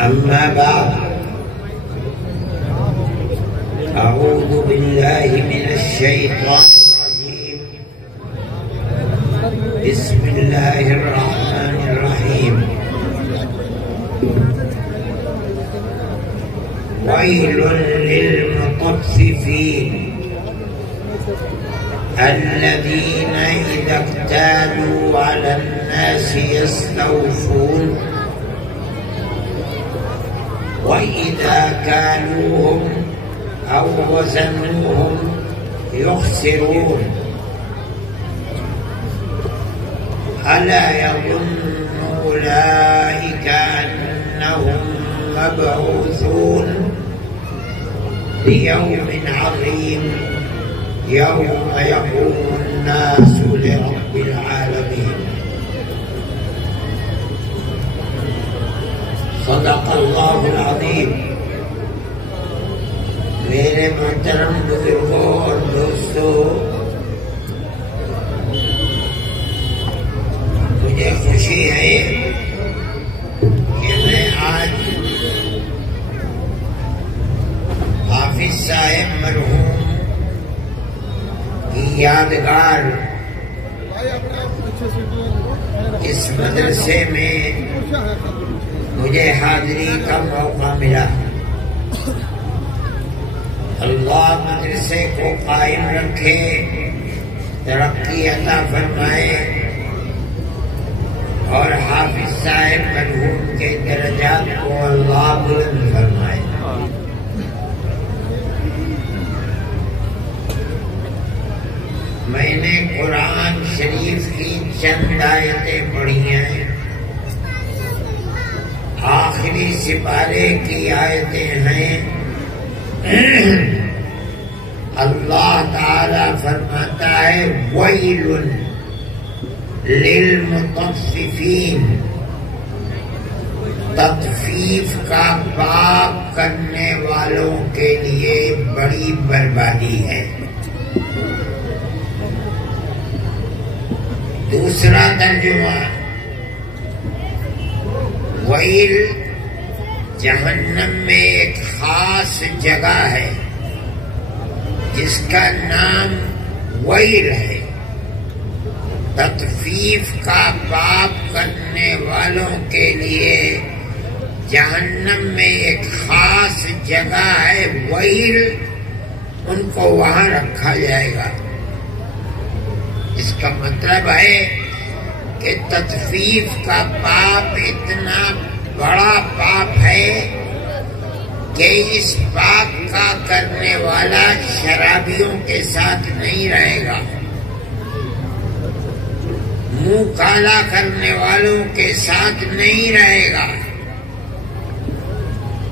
أما بعد أعوذ بالله من الشيطان الرجيم بسم الله الرحمن الرحيم ويل للمطففين الذين إذا اكتالوا على الناس يستوفون وإذا كالوهم أو وزنوهم يخسرون ألا يظن أولئك أنهم مبعوثون ليوم عظيم يوم يقوم الناس لرب العالمين صدق اللہ العظیم۔ میرے محترم بزرگوں اور دوستوں، مجھے خوشی ہے کہ میں آج حافظ صاحب مرحوم کی یادگار اس مدرسے میں مجھے حاضری کا موقع ملا۔ اللہ مدرسے کو قائم رکھے، ترقی عطا فرمائے اور حافظ صاحب مرحوم کے درجات کو اللہ بلند فرمائے۔ میں نے قرآن شریف کی چند آیتیں پڑھی ہیں، آخری سپارے کی آیتیں ہیں۔ اللہ تعالی فرماتا ہے وَيْلٌ لِلْمُطَفِّفِينَ، تطفیف کا پاپ کرنے والوں کے لیے بڑی بربادی ہے۔ دوسرا ترجمہ، ویل جہنم میں ایک خاص جگہ ہے جس کا نام ویل ہے۔ تطفیف کا پاپ کرنے والوں کے لیے جہنم میں ایک خاص جگہ ہے ویل، ان کو وہاں رکھا جائے گا۔ اس کا مطلب ہے کہ تطفیف کا پاپ اتنا بڑا پاپ ہے کہ اس پاپ کا کرنے والا شرابیوں کے ساتھ نہیں رہے گا، منہ کالا کرنے والوں کے ساتھ نہیں رہے گا۔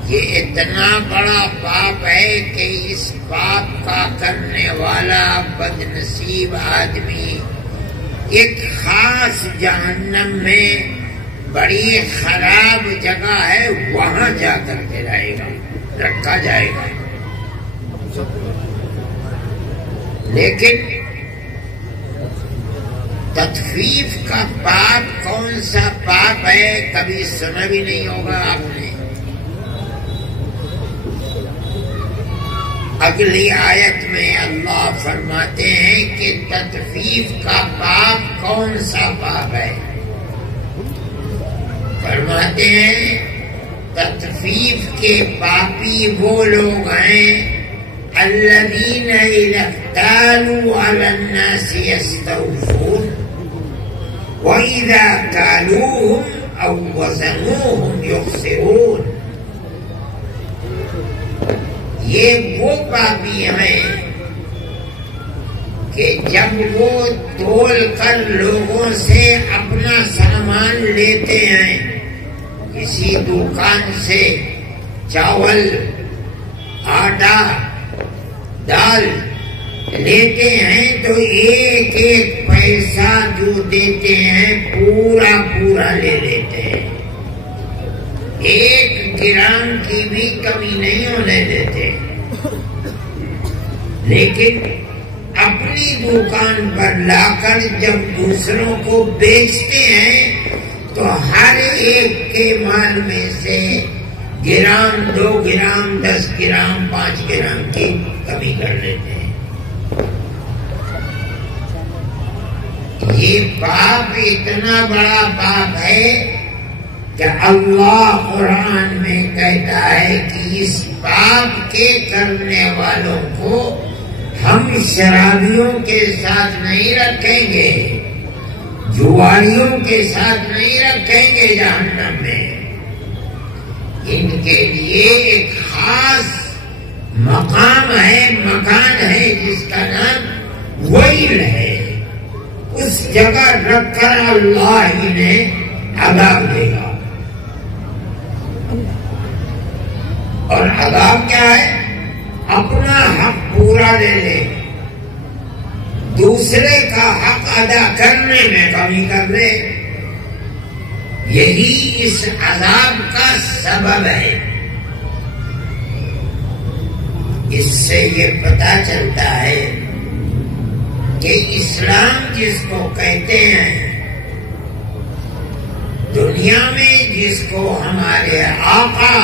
یہ اتنا بڑا پاپ ہے کہ اس پاپ کا کرنے والا بدنصیب آدمی ایک خاص جہنم میں بڑی خراب جگہ ہے، وہاں جا کر کے رہے گا، رکھا جائے گا۔ لیکن تطفیف کا پاپ کون سا پاپ ہے؟ کبھی سنا بھی نہیں ہوگا آپ نے۔ اگلی آیت میں اللہ فرماتے ہیں کہ تطفیف کا پاپ کون سا پاپ ہے؟ فرماتے ہیں تطفیف کے پاپی وہ لوگ ہیں الذین اذا اکتالوا علی الناس یستوفون وَإِذَا كَالُوهُمْ أَوْ وَزَنُوهُمْ يُخْسِرُونَ۔ یہ وہ پاپی ہیں کہ جب وہ تول کر لوگوں سے اپنا سامان لیتے ہیں، کسی دکان سے چاول، آٹا، دال لیتے ہیں تو ایک ایک پیسہ جو دیتے ہیں پورا پورا لے لیتے ہیں، ایک گرام کی بھی کمی نہیں ہونے دیتے۔ لیکن اپنی دکان پر لا کر جب دوسروں کو بیچتے ہیں تو ہر ایک کے مال میں سے گرام 2 گرام 10 گرام 5 گرام کی کمی کر لیتے ہیں. یہ پاپ اتنا بڑا پاپ ہے کہ اللہ قرآن میں کہتا ہے کہ اس پاپ کے کرنے والوں کو ہم شرابیوں کے ساتھ نہیں رکھیں گے، جواریوں کے ساتھ نہیں رکھیں گے جہنم میں. ان کے لیے ایک خاص مقام ہے، مکان ہے جس کا نام ویل ہے. اس جگہ رکھ کر اللہ انہیں عذاب دے گا. اور عذاب کیا ہے؟ اپنا حق پورا لے لے، دوسرے کا حق ادا کرنے میں کمی کر لے. یہی اس عذاب کا سبب ہے. اس سے یہ پتہ چلتا ہے کہ اسلام جس کو کہتے ہیں، دنیا میں جس کو ہمارے آقا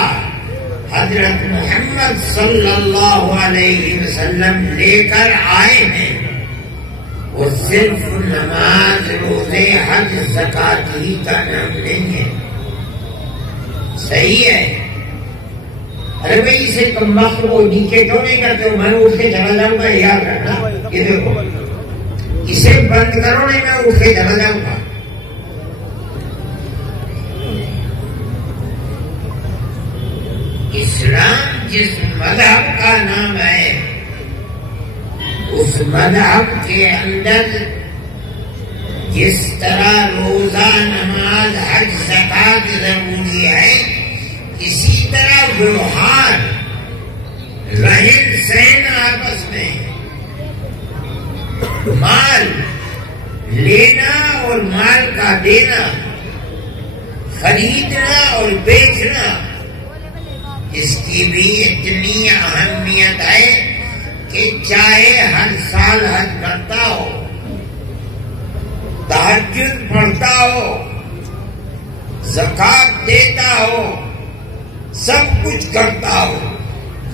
حضرت محمد صلی اللہ علیہ وسلم لے کر آئے ہیں، وہ صرف نماز، روزے، حج، زکات ہی کا نام نہیں ہے. صحیح ہے؟ ارے بھائی اسے کم وقت کو نیچے کیوں نہیں کرتے ہو؟ میں اٹھ کے چلا جاؤں گا، یاد رکھنا. یہ دیکھو، اسے بند کرو نہیں، میں اٹھ کے چلا جاؤں گا. اسلام جس مذہب کا نام ہے، اس مذہب کے اندر جس طرح روزہ، نماز، حج، زکات ضروری ہے، اسی طرح ویوہار، رہن سہن آپس میں، مال لینا اور مال کا دینا، خریدنا اور بیچنا، اس کی بھی اتنی اہمیت ہے کہ چاہے ہر سال حج کرتا ہو، تہجد پڑھتا ہو، زکات دیتا ہو، سب کچھ کرتا ہو،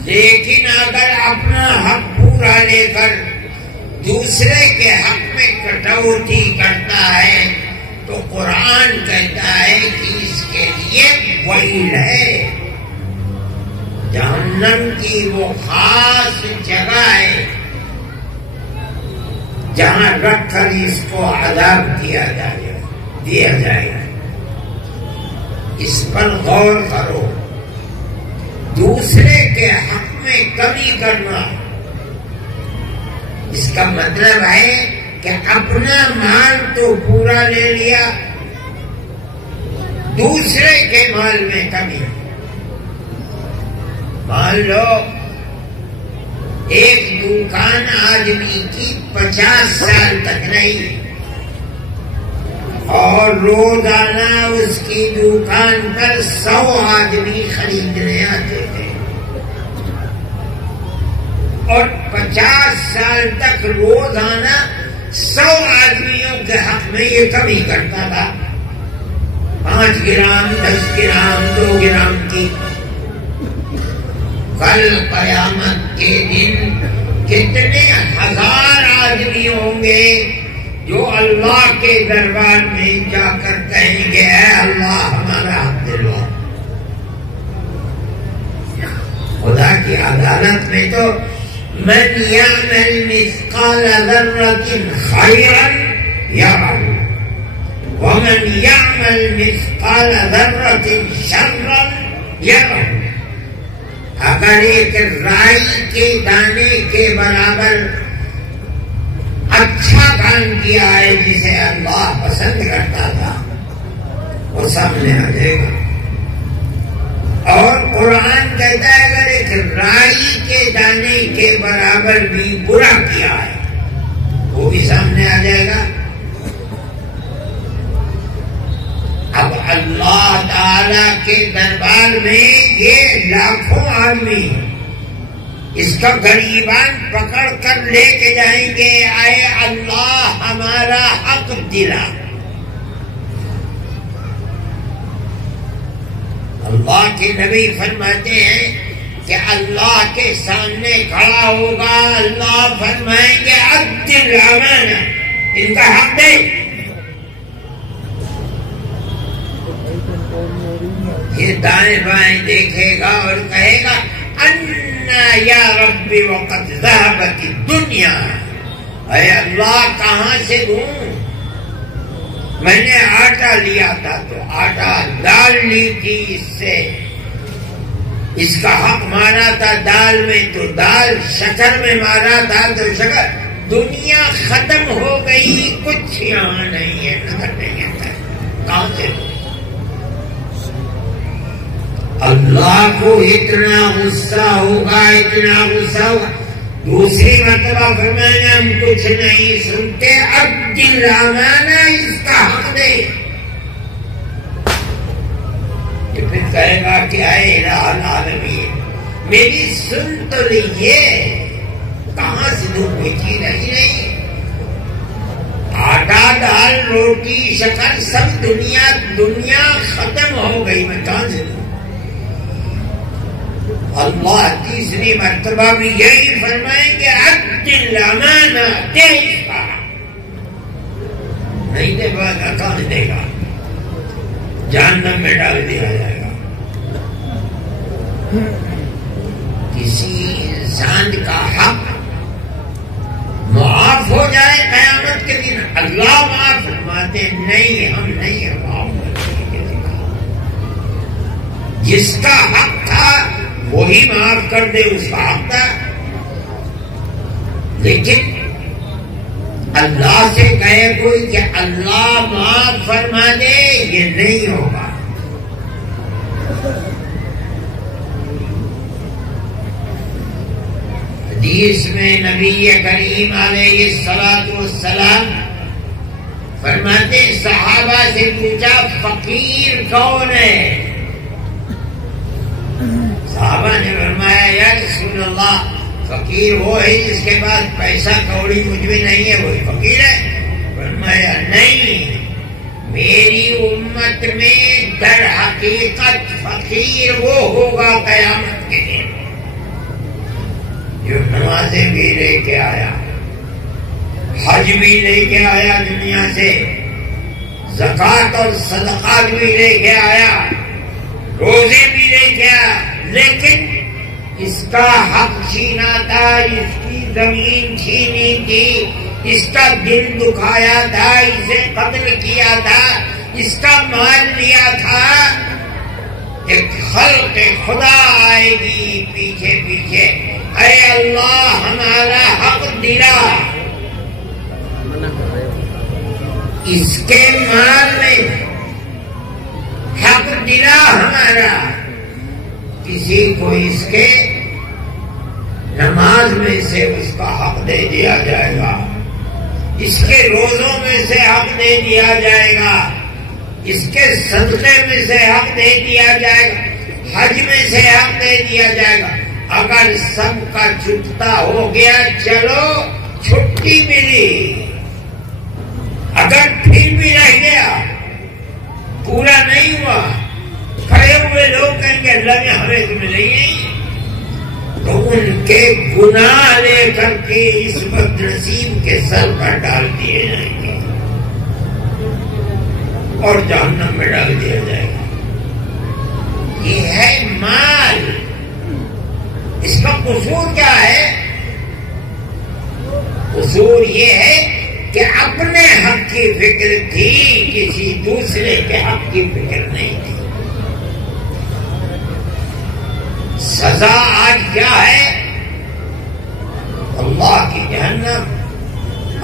لیکن اگر اپنا حق پورا لے کر دوسرے کے حق میں کٹوتی کرتا ہے تو قرآن کہتا ہے کہ اس کے لیے ویل ہے. جہنم کی وہ خاص جگہ ہے جہاں رکھ کر اس کو عذاب دیا جائے گا. اس پر غور کرو. دوسرے کے حق میں کمی کرنا، اس کا مطلب ہے کہ اپنا مال تو پورا لے لیا، دوسرے کے مال میں کمی. مان لو ایک دکان آدمی کی 50 سال تک رہی اور روزانہ اس کی دکان پر 100 آدمی خریدنے آتے تھے، اور 50 سال تک روزانہ 100 آدمیوں کے حق میں یہ کمی کرتا تھا، 5 گرام 10 گرام 2 گرام کی. کل قیامت کے دن کتنے ہزار آدمی ہوں گے جو اللہ کے دربار میں جا کر کہیں گے اے اللہ ہمارا حق دلوا. خدا کی عدالت میں تو من یعمل مثقال ذرة خیرا یرہ ومن یعمل مثقال ذرة شرا یرہ. اگر ایک رائی کے دانے کے برابر اچھا کام کیا ہے جسے اللہ پسند کرتا تھا، وہ سامنے آ جائے گا. اور قرآن کہتا ہے اگر ایک رائی کے دانے کے برابر بھی برا کیا ہے وہ بھی سامنے آ جائے گا. اب اللہ تعالی کے دربار میں یہ لاکھوں آدمی اس کا گریبان پکڑ کر لے کے جائیں گے اے اللہ ہمارا حق دلا. اللہ کے نبی فرماتے ہیں کہ اللہ کے سامنے کھڑا ہوگا، اللہ فرمائیں گے عد الامانہ، ان کا حق دے۔ یہ دائیں بائیں دیکھے گا اور کہے گا انا یا ربی وقد ذهبت الدنیا، اے اللہ کہاں سے دوں؟ میں نے آٹا لیا تھا تو آٹا دال لی تھی، اس سے اس کا حق مارا تھا دال میں تو دال، شکر میں مارا تھا تو شکر۔ دنیا ختم ہو گئی، کچھ یہاں نہیں ہے، نظر نہیں آتا ہے، کہاں سے دوں؟ اللہ کو اتنا غصہ ہوگا، اتنا غصہ ہوگا۔ دوسری مرتبہ فرمایا ہم کچھ نہیں سنتے، عد الامانہ، اس کا حق دے۔ تو پھر کہے گا کہ اے الہ العالمین میری سن تو لیجیے، کہاں سے دوں؟ کوئی چیز نہیں۔ آٹا دال روٹی شکر سب دنیا ختم ہو گئی، میں کہاں سے دوں؟ اللہ تیسری مرتبہ بھی یہی فرمائیں گے عد الامانہ، دے اس کا، نہیں دے گا کہاں دے گا؟ جہنم میں ڈال دیا جائے گا۔ کسی انسان کا حق معاف ہو جائے قیامت کے دن، اللہ معاف فرماتے نہیں، ہم نہیں معاف کریں گے۔ جس کا حق تھا وہی معاف کر دے، اس کا حق تھا، لیکن اللہ سے کہے کوئی کہ اللہ معاف فرما دے، یہ نہیں ہوگا۔ حدیث میں نبی کریم علیہ الصلوۃ والسلام فرماتے، صحابہ سے پوچھا فقیر کون ہے؟ صحابہ نے فرمایا یا رسول اللہ فقیر وہ ہے جس کے پاس پیسہ کوڑی کچھ بھی نہیں ہے، وہی فقیر ہے۔ فرمایا نہیں، میری امت میں در حقیقت فقیر وہ ہوگا قیامت کے دن جو نمازیں بھی لے کے آیا، حج بھی لے کے آیا دنیا سے، زکوٰۃ اور صدقات بھی لے کے آیا، روزے بھی لے کے آیا، لیکن اس کا حق چھینا تھا، اس کی زمین چھینی تھی، اس کا دل دکھایا تھا، اسے قتل کیا تھا، اس کا مال لیا تھا۔ ایک خلق خدا آئے گی پیچھے پیچھے، اے اللہ ہمارا حق دلا، اس کے مال میں حق دلا ہمارا۔ کسی کو اس کے نماز میں سے اس کا حق دے دیا جائے گا، اس کے روزوں میں سے حق دے دیا جائے گا، اس کے صدقے میں سے حق دے دیا جائے گا، حج میں سے حق دے دیا جائے گا۔ اگر سب کا چھٹتا ہو گیا چلو چھٹی ملی، اگر پھر بھی رہ گیا پورا نہیں ہوا، کھڑے ہوئے لوگ کہیں گے اللہ نے ہمیں تو ملے نہیں، تو ان کے گناہ لے کر کے اس بد نصیب کے سر پر ڈال دیے جائیں گے اور جہنم میں ڈال دیا جائے گا۔ یہ ہے مال، اس کا قصور کیا ہے؟ قصور یہ ہے کہ اپنے حق کی فکر تھی، کسی دوسرے کے حق کی فکر نہیں تھی۔ سزا آج کیا ہے؟ اللہ کی جہنم،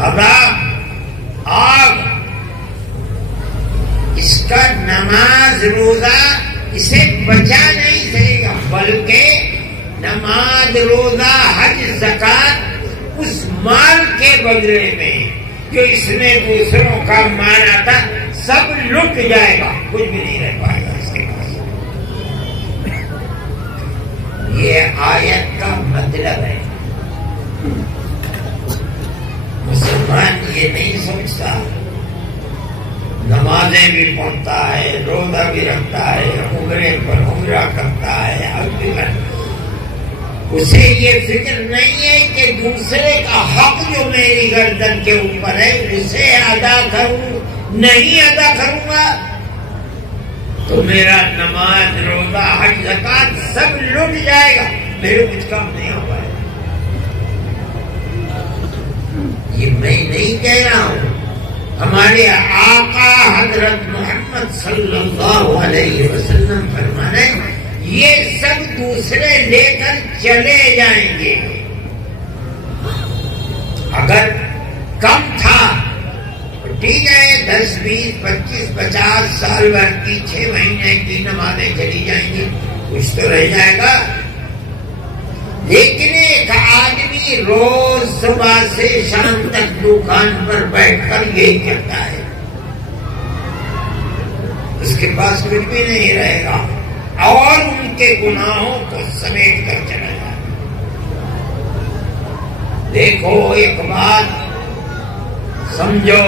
عذاب، آگ۔ اس کا نماز روزہ اسے بچا نہیں سکے گا، بلکہ نماز روزہ حج زکوٰۃ اس مال کے بدلے میں جو اس نے دوسروں کا مانا تھا سب لٹ جائے گا، کچھ بھی نہیں رہ پائے گا اس کے پاس۔ یہ آیت کا مطلب ہے مسلمان یہ نہیں سوچتا، نمازیں بھی پڑھتا ہے، روزہ بھی رکھتا ہے، عمرے پر عمرے اسے یہ فکر نہیں ہے کہ دوسرے کا حق جو میری گردن کے اوپر ہے اسے ادا کروں، نہیں ادا کروں گا تو میرا نماز، روزہ، حج، زکات سب لٹ جائے گا، میرے کچھ کام نہیں ہو پائے گا۔ یہ میں نہیں کہہ رہا ہوں، ہمارے آقا حضرت محمد صلی اللہ علیہ وسلم فرمانے یہ سب دوسرے لے کر چلے جائیں گے۔ اگر کم تھا تو ٹھیک ہے، 10، 20، 25، 50 سال بھر کی 6 مہینے کی نمازیں چلی جائیں گی، کچھ تو رہ جائے گا۔ لیکن ایک آدمی روز صبح سے شام تک دکان پر بیٹھ کر یہی کرتا ہے، اس کے پاس کچھ بھی نہیں رہے گا اور ان کے گناہوں کو سمیٹ کر چلا جائے۔ دیکھو ایک بات سمجھو،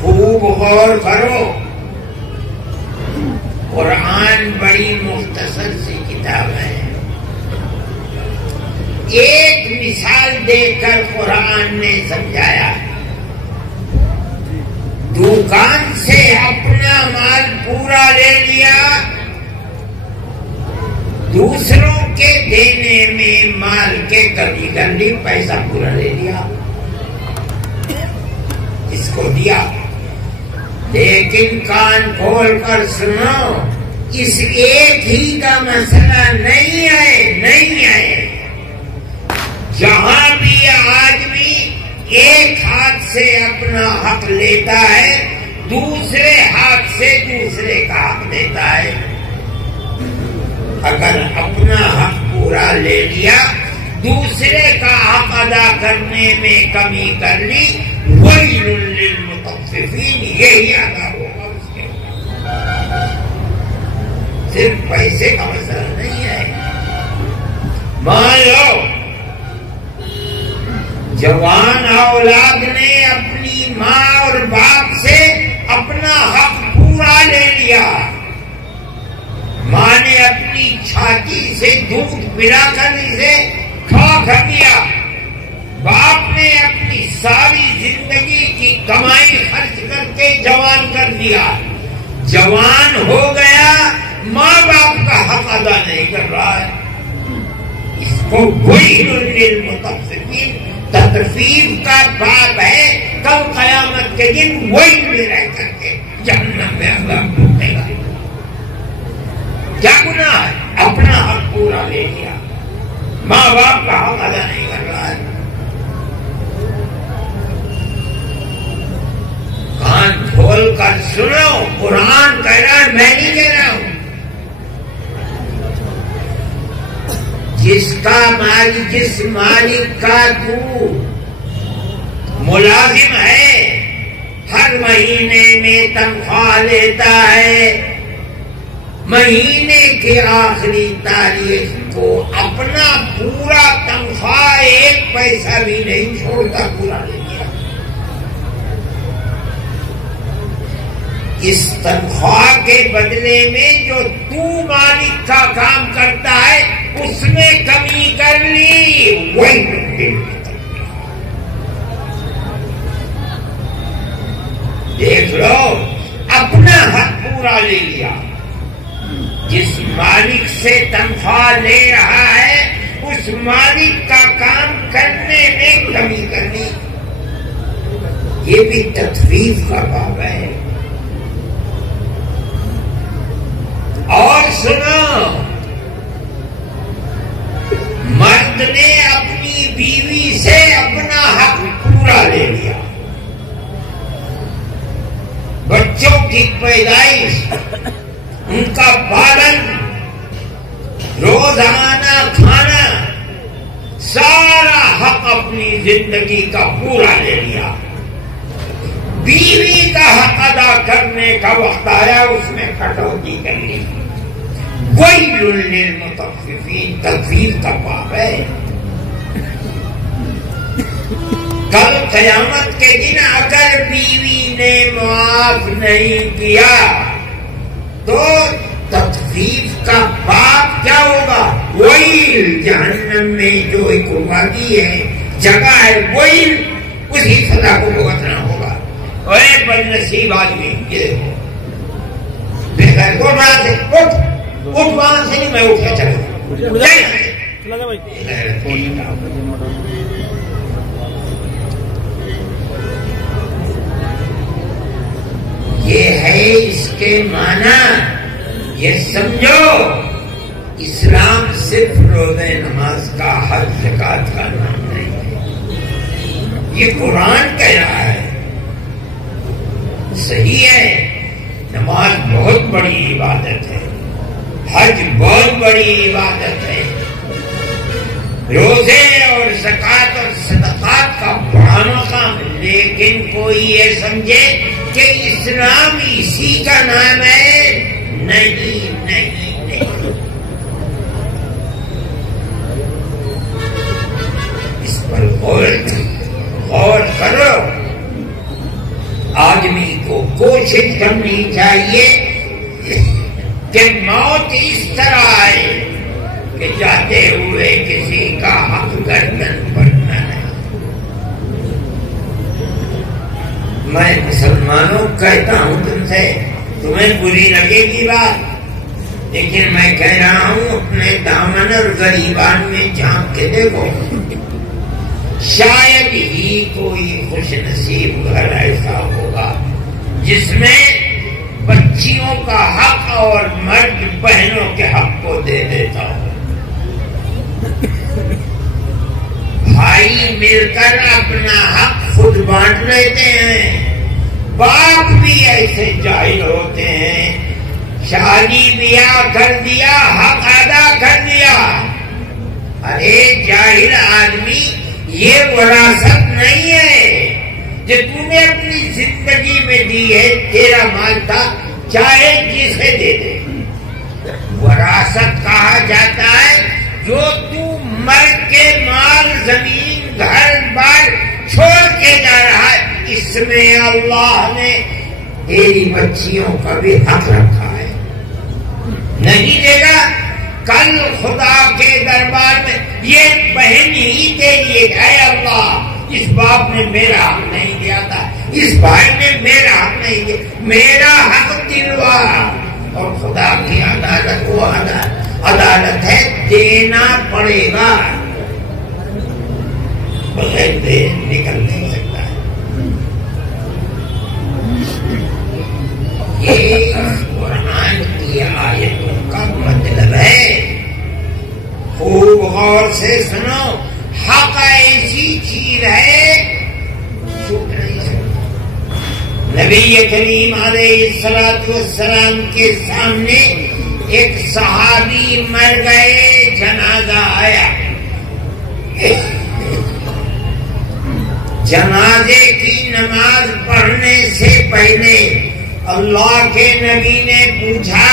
خوب غور کرو، قرآن بڑی مختصر سی کتاب ہے۔ ایک مثال دے کر قرآن نے سمجھایا، دکان سے اپنا مال پورا لے لیا، دوسروں کے دینے میں مال کے کمی کر لی، پیسہ پورا لے لیا، اس کو دیا۔ لیکن کان کھول کر سنو، اس ایک ہی کا مسئلہ نہیں ہے۔ جہاں بھی آدمی ایک ہاتھ سے اپنا حق لیتا ہے، دوسرے ہاتھ سے دوسرے کا حق دیتا ہے۔ اگر اپنا حق پورا لے لیا، دوسرے کا حق ادا کرنے میں کمی کر لی، وَيْلٌ لِّلْمُطَفِّفِينَ، یہی ادا ہوگا اس کے اوپر۔ صرف پیسے کا مسئلہ نہیں ہے۔ مان لو جوان اولاد نے اپنی ماں اور باپ سے اپنا حق پورا لے لیا، ماں نے اپنی چھاتی سے دودھ پلا کر اسے کھا دیا، باپ نے اپنی ساری زندگی کی کمائی خرچ کر کے جوان کر دیا، جوان ہو گیا، ماں باپ کا حق ادا نہیں کر رہا ہے، اس کو وَيْلٌ لِّلْمُطَفِّفِينَ تطفیف کا باب ہے۔ کل قیامت کے دن وہی میں رہ کر کے جہنم میں عذاب ڈھونڈے گا۔ کیا گناہ ہے؟ اپنا حق پورا لے لیا، ماں باپ کا حق ادا نہیں کر رہا ہے۔ کان کھول کر سنو، قرآن کہہ رہا ہے، میں نہیں کہہ رہا ہوں۔ جس مالک کا تو ملازم ہے، ہر مہینے میں تنخواہ لیتا ہے، مہینے کے آخری تاریخ کو اپنا پورا تنخواہ ایک پیسہ بھی نہیں چھوڑتا پورا لے لیا، اس تنخواہ کے بدلے میں جو تو مالک کا کام کرتا ہے اس میں کمی کر لی، وہی دیکھ لو، اپنا حق پورا لے لیا، جس مالک سے تنخواہ لے رہا ہے اس مالک کا کام کرنے میں کمی کرنی، یہ بھی تطفیف کا باب ہے۔ اور سنو، مرد نے اپنی بیوی سے اپنا حق پورا لے لیا، بچوں کی پیدائش، ان کا پالن، روزانہ کھانا، سارا حق اپنی زندگی کا پورا لے لیا، بیوی کا حق ادا کرنے کا وقت آیا اس میں کٹوتی کر لی، وَيْلٌ لِّلْمُطَفِّفِينَ تطفیف کا باب ہے۔ کل قیامت کے دن اگر بیوی نے معاف نہیں کیا تو تطفیف کا باب کیا ہوگا؟ ویل، جہنم میں جو ایک وادی ہے، جگہ ہے ویل، اسی سزا کو بھگتنا ہوگا۔ اور ایک بد نصیب آدمی یہ دیکھو بغیر کو بڑا سے اٹھ وہاں سے نہیں، میں اٹھ کے چلا یہ ہے اس کے معنی۔ یہ سمجھو اسلام صرف روزہ نماز کا، حج زکات کا نام نہیں ہے، یہ قرآن کہہ رہا ہے۔ صحیح ہے، نماز بہت بڑی عبادت ہے، حج بہت بڑی عبادت ہے، روزے اور زکات اور صدقات کا بڑا مقام، لیکن کوئی یہ سمجھے کہ اسلام اسی کا نام ہے، نہیں نہیں نہیں۔ اس پر غور کرو۔ آدمی کو کوشش کرنی چاہیے کہ موت اس طرح آئے کہ جاتے ہوئے کسی کا حق گردن پر نہ رہے۔ میں مسلمانوں کہتا ہوں تم سے، تمہیں بری لگے گی بات، لیکن میں کہہ رہا ہوں اپنے دامن اور غریبان میں جھانک کے دیکھو، شاید ہی کوئی خوش نصیب گھر ایسا ہوگا جس میں بچیوں کا حق اور مرد بہنوں کے حق کو دے دیتا ہو، بھائی مل کر اپنا حق خود بانٹ لیتے ہیں، باپ بھی ایسے جاہل ہوتے ہیں، شادی بیاہ کر دیا، حق ادا کر دیا۔ ارے جاہل آدمی، یہ وراثت نہیں ہے جو تم نے اپنی زندگی میں دی ہے، تیرا مال تھا، چاہے جسے دے دے۔ وراثت کہا جاتا ہے جو تو مر کے مال، زمین، گھر بار چھوڑ کے جا رہا ہے، اس میں اللہ نے تیری بچیوں کا بھی حق رکھا ہے، نہیں دے گا۔ کل خدا کے دربار میں یہ بہن ہی تیری ہے، اے اللہ اس باپ نے میرا حق نہیں دیا تھا، اس بھائی نے میرا حق نہیں دیا، میرا حق دلوا۔ اور خدا کی عدالت وہ عدالت ہے، دینا پڑے گا، بغیر دے نکل نہیں سکتا ہے۔ یہ قرآن کی آیتوں کا مطلب ہے، خوب غور سے سنو، حق ایسی چیز ہے چھوٹ نہیں سکتا۔ نبی کریم علیہ السلام کے سامنے ایک صحابی مر گئے، جنازہ آیا، جنازے کی نماز پڑھنے سے پہلے اللہ کے نبی نے پوچھا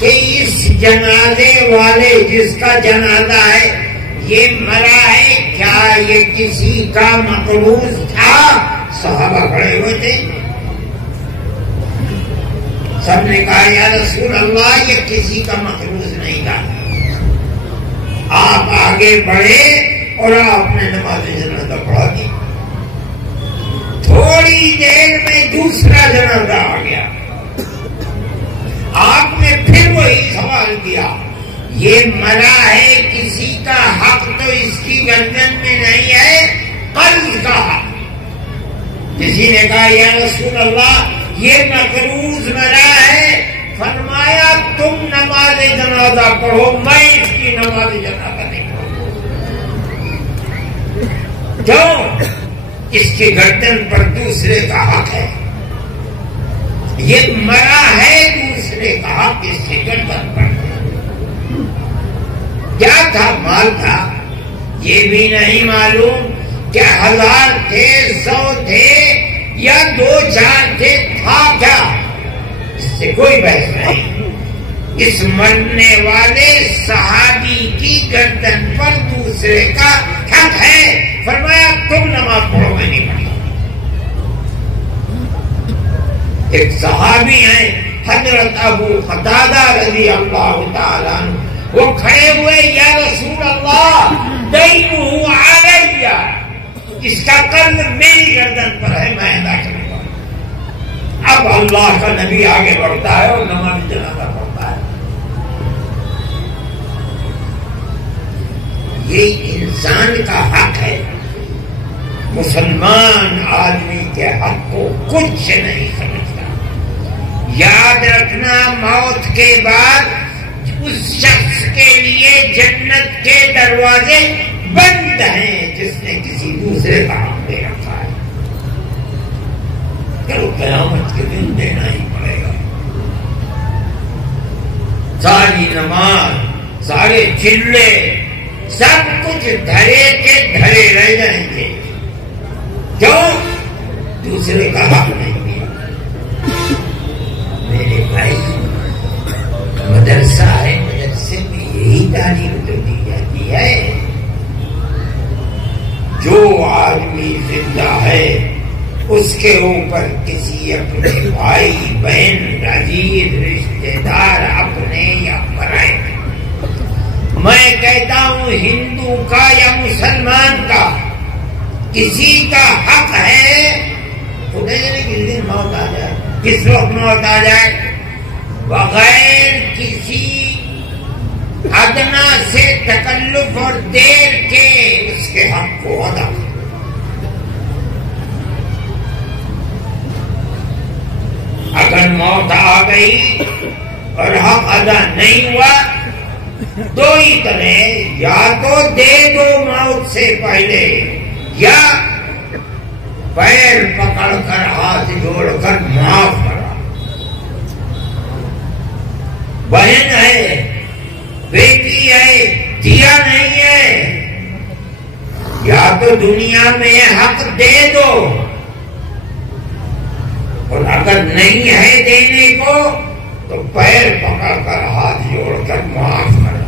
کہ اس جنازے والے جس کا جنازہ ہے یہ مرا ہے کیا یہ کسی کا مقروض تھا؟ صحابہ کھڑے ہوئے تھے، سب نے کہا یا رسول اللہ یہ کسی کا مقروض نہیں تھا۔ آپ آگے بڑھے اور آپ نے نماز جنازہ پڑھا دی، تھوڑی دیر میں دوسرا جنازہ آ گیا، آپ نے پھر وہی سوال کیا، یہ مرا ہے کسی کا حق تو اس کی گردن میں نہیں ہے، قرض کا حق۔ کسی نے کہا یا رسول اللہ یہ مقروض مرا ہے، فرمایا تم نماز جنازہ پڑھو، میں اس کی نماز جنازہ نہیں پڑھوں۔ کیوں؟ اس کی گردن پر دوسرے کا حق ہے، یہ مرا ہے دوسرے کا حق اس کی گردن پر۔ کیا تھا؟ مال تھا، یہ بھی نہیں معلوم کہ 1000 تھے، 100 تھے یا 2-4 تھے، تھا کیا؟ اس سے کوئی بحث نہیں۔ اس مرنے والے صحابی کی گردن پر دوسرے کا حق ہے، فرمایا تم نماز پڑھو، میں نہیں پڑھتا۔ ایک صحابی ہیں حضرت ابو قتادہ رضی اللہ تعالیٰ عنہ، وہ کھڑے ہوئے یا رسول اللہ دینہ علیہ، اس کا قرض میری گردن پر ہے، میں ادا کروں گا۔ اب اللہ کا نبی آگے بڑھتا ہے اور نماز جنازہ پڑھتا ہے۔ یہ انسان کا حق ہے، مسلمان آدمی کے حق کو کچھ نہیں سمجھتا۔ یاد رکھنا موت کے بعد اس شخص کے لیے جنت کے دروازے بند ہیں جس نے کسی دوسرے کا حق دے رکھا ہے۔ چلو قیامت کے دن دینا ہی پڑے گا۔ ساری نماز، سارے چلے، سب کچھ دھرے کے دھرے رہ جائیں گے، کیوں؟ دوسرے کا حق نہیں دیا۔ میرے بھائی، مدرسہ ہے، مدرسے میں یہی تعلیم تو دی جاتی ہے۔ جو آدمی زندہ ہے اس کے اوپر کسی اپنے بھائی بہن عزیز رشتے دار اپنے یا پرائے، میں کہتا ہوں ہندو کا یا مسلمان کا، کسی کا حق ہے خدا جانے کس دن موت آ جائے، کس وقت موت آ جائے، بغیر کسی ادنا سے تکلف اور دیر کے اس کے حق کو ادا کرے۔ اگر موت آ گئی اور حق ادا نہیں ہوا، دو ہی طرح، یا تو دے دو موت سے پہلے، یا پیر پکڑ کر ہاتھ جوڑ کر معاف کرا۔ بہن ہے، بیٹی ہے، دیا نہیں ہے، یا تو دنیا میں حق دے دو، اور اگر نہیں ہے دینے کو تو پیر پکڑ کر ہاتھ جوڑ کر معاف کرا۔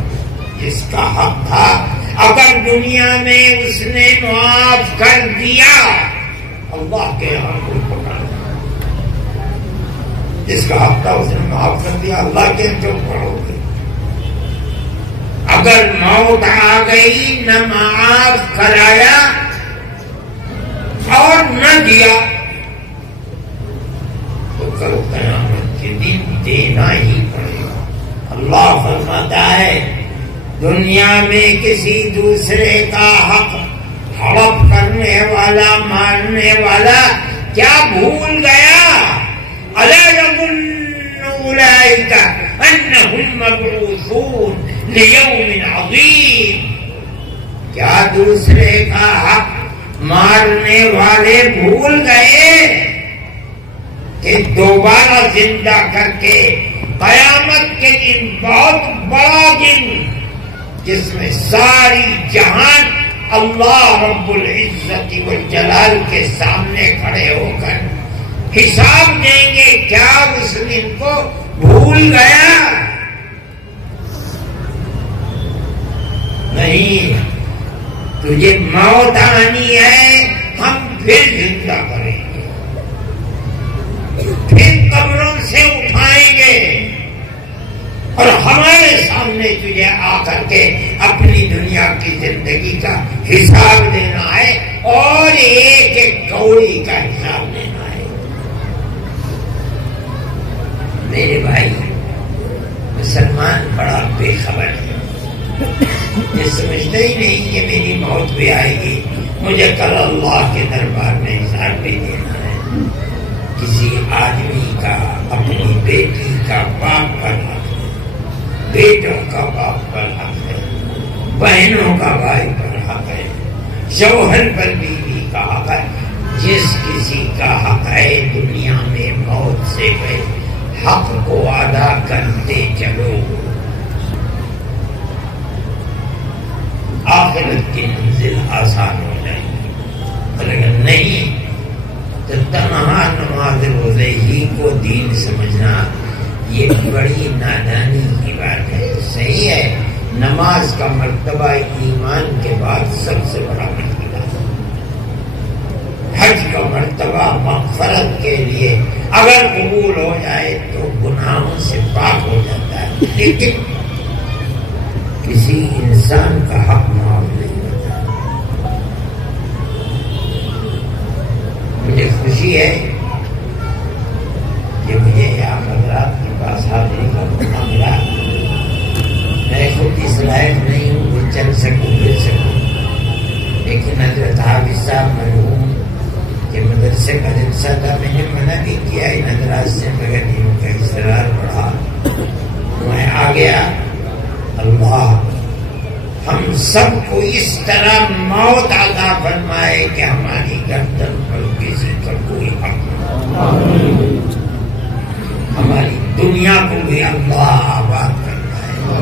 جس کا حق تھا اگر دنیا میں اس نے معاف کر دیا، اللہ کے یہاں کوئی پکڑ نہیں۔ جس کا حق تھا اس نے معاف کر دیا، اللہ کے یہاں کیوں پڑھو گے؟ اگر موت آ گئی، نہ معاف کرایا اور نہ دیا، تو کرو قیامت کے دن دینا ہی پڑے گا۔ اللہ فرماتا ہے دنیا میں کسی دوسرے کا حق ہڑپ کرنے والا، مارنے والا کیا بھول گیا؟ الا یظن اولئک انہم مبعوثون لیوم عظیم، کیا دوسرے کا حق مارنے والے بھول گئے کہ دوبارہ زندہ کر کے قیامت کے دن، بہت بڑا دن جس میں ساری جہان اللہ رب العزت والجلال کے سامنے کھڑے ہو کر حساب دیں گے، کیا اس دن کو بھول گیا؟ نہیں، تجھے موت آنی ہے، ہم پھر زندہ کریں گے، پھر قبروں سے اٹھائیں گے، اور ہمارے سامنے تجھے آ کر کے اپنی دنیا کی زندگی کا حساب دینا ہے، اور ایک ایک کوڑی کا حساب دینا ہے۔ میرے بھائی، مسلمان بڑا بے خبر ہے، یہ سمجھتا ہی نہیں کہ میری موت بھی آئے گی، مجھے کل اللہ کے دربار میں حساب بھی دینا ہے۔ کسی آدمی کا اپنی بیٹی کا باپ پر حق ہے، بیٹوں کا باپ پر حق ہے، بہنوں کا بھائی پر حق ہے، شوہر پر بیوی کا حق ہے۔ جس کسی کا حق ہے دنیا میں موت سے پہلے حق کو ادا کرتے چلو، آخرت کی منزل آسان ہو جائے گی۔ اگر نہیں تو تنہا نماز روزے ہی کو دین سمجھنا یہ بڑی نادانی کی بات ہے۔ صحیح ہے، نماز کا مرتبہ ایمان کے بعد سب سے بڑا مرتبہ ہے۔ حج کا مرتبہ مغفرت کے لیے اگر قبول ہو جائے تو گناہوں سے پاک ہو جاتا ہے، لیکن کسی انسان کا حق معاف نہیں ہوتا. مجھے خوشی ہے کہ مجھے آپ حضرات کے پاس حاضری کا موقع ملا. میں خود اس لائق نہیں ہوں کہ چل سکوں پھر سکوں، لیکن حضرت حافظ صاحب مرحوم کے مدرسے کا جلسہ تھا، میں نے منع بھی کیا ان حضرات سے، مگر ان کا اصرار بڑھا، میں آ گیا. اللہ ہم سب کو اس طرح موت عطا فرمائے کہ ہماری گردن پر کسی کا کوئی حق نہ، ہماری دنیا کو بھی اللہ آباد فرمائے،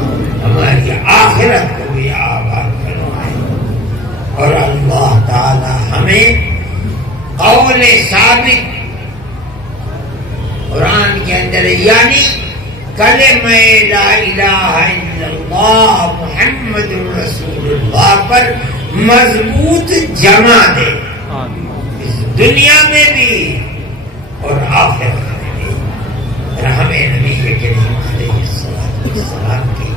ہماری آخرت کو بھی آباد فرمائے، اور اللہ تعالی ہمیں قول ثابت قرآن کے اندر یعنی کلمہ لا الہ الا اللہ محمد رسول اللہ پر مضبوط جمع دے، اس دنیا میں بھی اور آخرت میں بھی، اور ہمیں نبی کریم علیہ السلام کی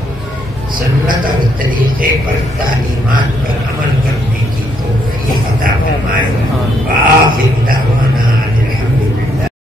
سنت اور طریقے پر